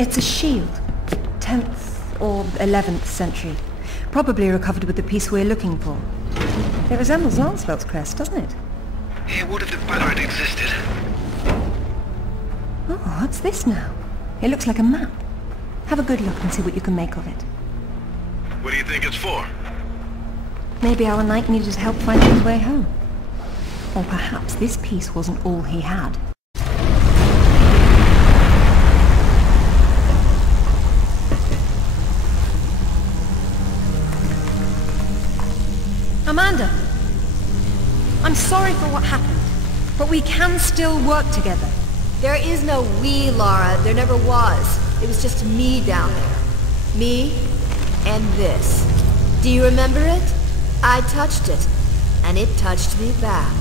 It's a shield. 10th or 11th century. Probably recovered with the piece we're looking for. It resembles Lancelot's crest, doesn't it? It would have if Ballard existed. Oh, what's this now? It looks like a map. Have a good look and see what you can make of it. What do you think it's for? Maybe our knight needed help finding his way home. Or perhaps this piece wasn't all he had. Amanda! I'm sorry for what happened, but we can still work together. There is no we, Lara. There never was. It was just me down there. Me and this. Do you remember it? I touched it, and it touched me back.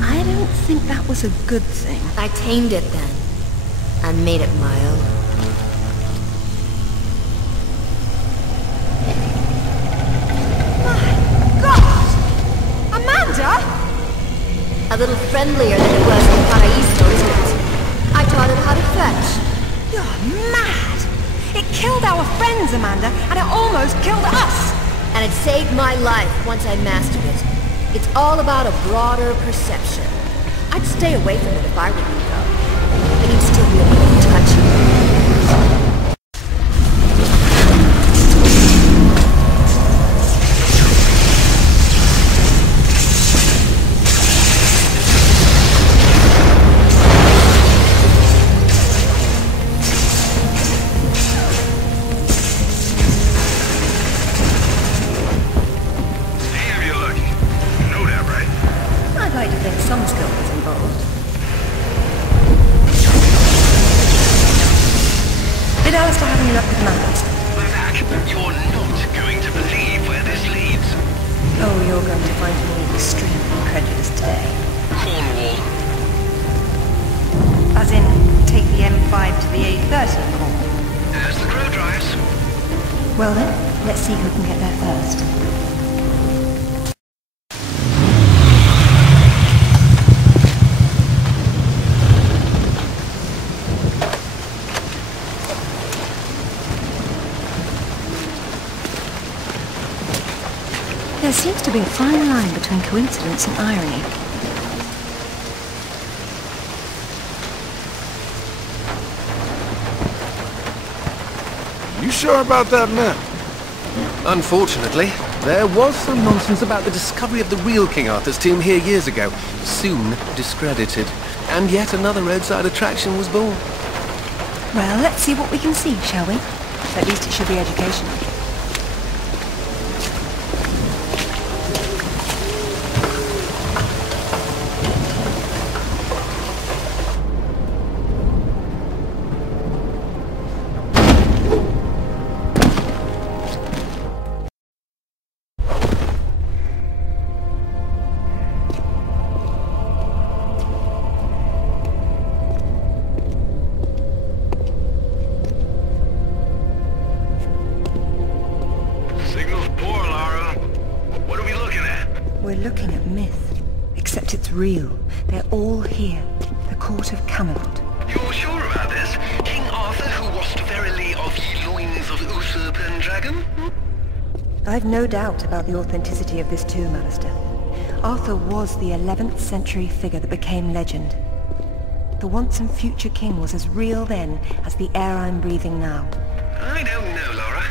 I don't think that was a good thing. I tamed it then, and made it my own. A little friendlier than it was in Paraíso, isn't it? I taught it how to fetch. You're mad! It killed our friends, Amanda, and it almost killed us! And it saved my life once I mastered it. It's all about a broader perception. I'd stay away from it if I were you, though. And you'd still be able to touch it. Cornwall. As in, take the M5 to the A30 Cornwall? As the crow drives. Well then, let's see who can get there first. There seems to be a fine line between coincidence and irony. You sure about that map? Unfortunately, there was some nonsense about the discovery of the real King Arthur's tomb here years ago, soon discredited. And yet another roadside attraction was born. Well, let's see what we can see, shall we? At least it should be educational. We're looking at myth, except it's real. They're all here. The court of Camelot. You're sure about this? King Arthur, who wast verily of ye loins of usurp and dragon? I've no doubt about the authenticity of this tomb, Alistair. Arthur was the 11th century figure that became legend. The once and future king was as real then as the air I'm breathing now. I don't know, Laura.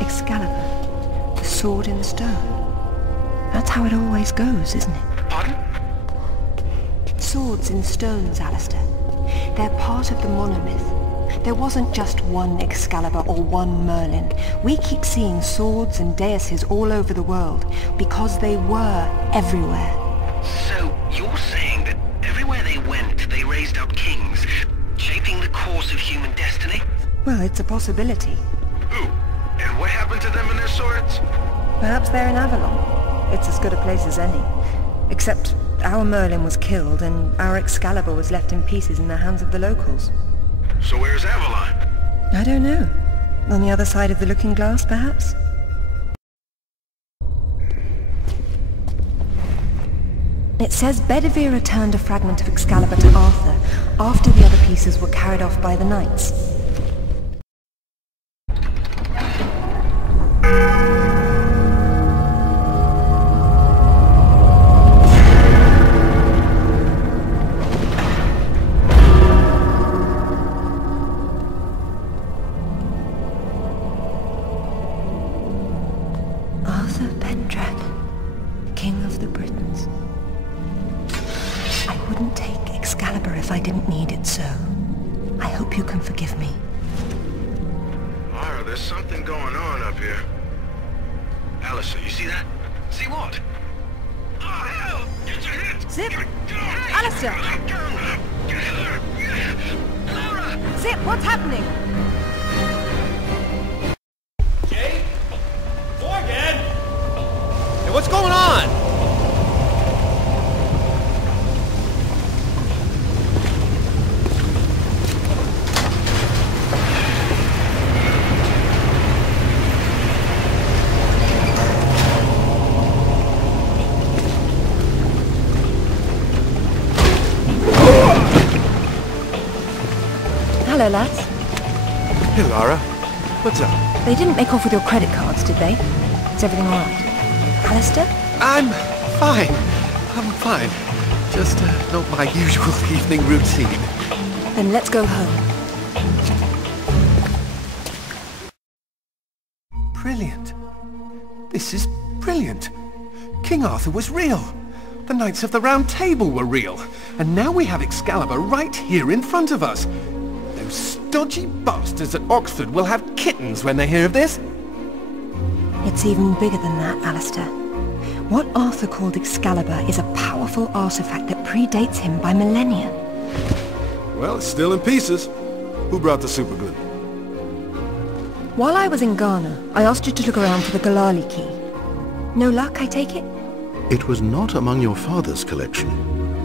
Excalibur. The sword in the stone. That's how it always goes, isn't it? Pardon? Swords in stones, Alistair. They're part of the monomyth. There wasn't just one Excalibur or one Merlin. We keep seeing swords and daises all over the world because they were everywhere. So, you're saying that everywhere they went, they raised up kings, shaping the course of human destiny? Well, it's a possibility. Who? And what happened to them and their swords? Perhaps they're in Avalon. It's as good a place as any. Except our Merlin was killed and our Excalibur was left in pieces in the hands of the locals. So where's Avalon? I don't know. On the other side of the looking glass, perhaps? It says Bedivere returned a fragment of Excalibur to Arthur after the other pieces were carried off by the knights. King of the Britons. I wouldn't take Excalibur if I didn't need it so. I hope you can forgive me. Lara, there's something going on up here. Alistair, you see that? See what? Oh, hell! Get your hit! Zip! Get Alistair! Lara! Zip, what's happening? Jake? Morgan? Hey, what's going on? Hello, lads. Hey, Lara. What's up? They didn't make off with your credit cards, did they? Is everything all right? Alistair? I'm fine. I'm fine. Just not my usual evening routine. Then let's go home. Brilliant. This is brilliant. King Arthur was real. The Knights of the Round Table were real. And now we have Excalibur right here in front of us. Those stodgy bastards at Oxford will have kittens when they hear of this. It's even bigger than that, Alistair. What Arthur called Excalibur is a powerful artifact that predates him by millennia. Well, it's still in pieces. Who brought the superglue? While I was in Ghana, I asked you to look around for the Galali key. No luck, I take it? It was not among your father's collection.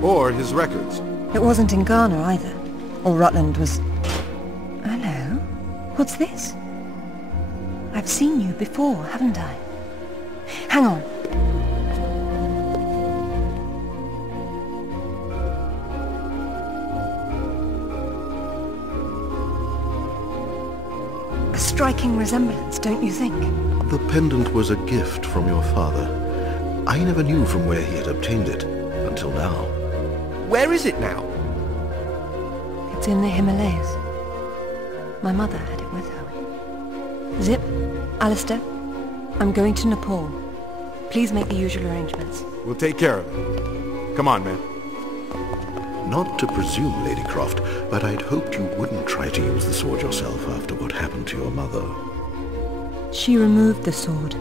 Or his records. It wasn't in Ghana either. Or Rutland was... Hello? What's this? I've seen you before, haven't I? Hang on. A striking resemblance, don't you think? The pendant was a gift from your father. I never knew from where he had obtained it, until now. Where is it now? It's in the Himalayas. My mother had it with her. Zip, Alistair, I'm going to Nepal. Please make the usual arrangements. We'll take care of it. Come on, man. Not to presume, Lady Croft, but I'd hoped you wouldn't try to use the sword yourself after what happened to your mother. She removed the sword.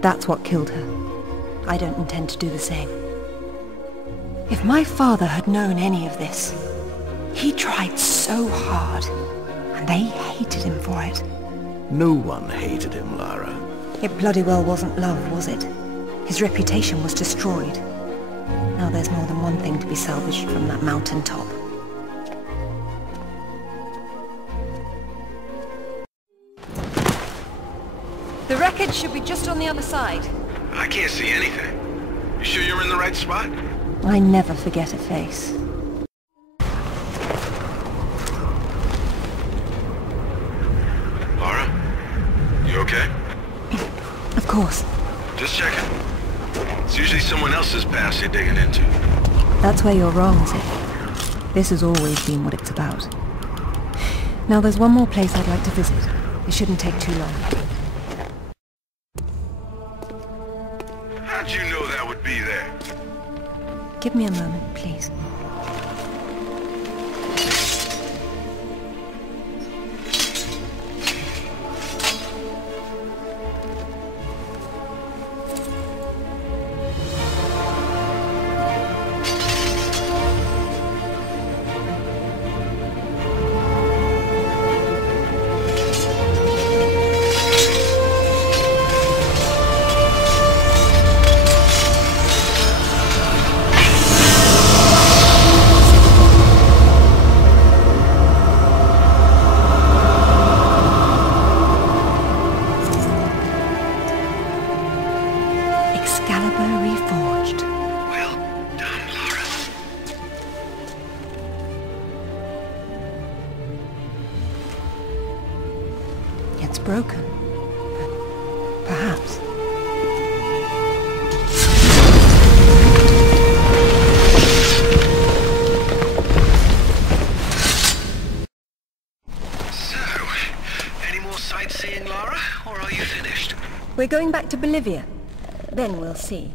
That's what killed her. I don't intend to do the same. If my father had known any of this, he tried so hard, and they hated him for it. No one hated him, Lara. It bloody well wasn't love, was it? His reputation was destroyed. Now there's more than one thing to be salvaged from that mountaintop. The wreckage should be just on the other side. I can't see anything. You sure you're in the right spot? I never forget a face. Lara? You okay? Of course. Just checking. It's usually someone else's past you're digging into. That's where you're wrong, Zip. This has always been what it's about. Now there's one more place I'd like to visit. It shouldn't take too long. How'd you know that would be there? Give me a moment, please. Excalibur reforged. Well done, Lara. It's broken. Perhaps. So, any more sightseeing, Lara? Or are you finished? We're going back to Bolivia. Then we'll see.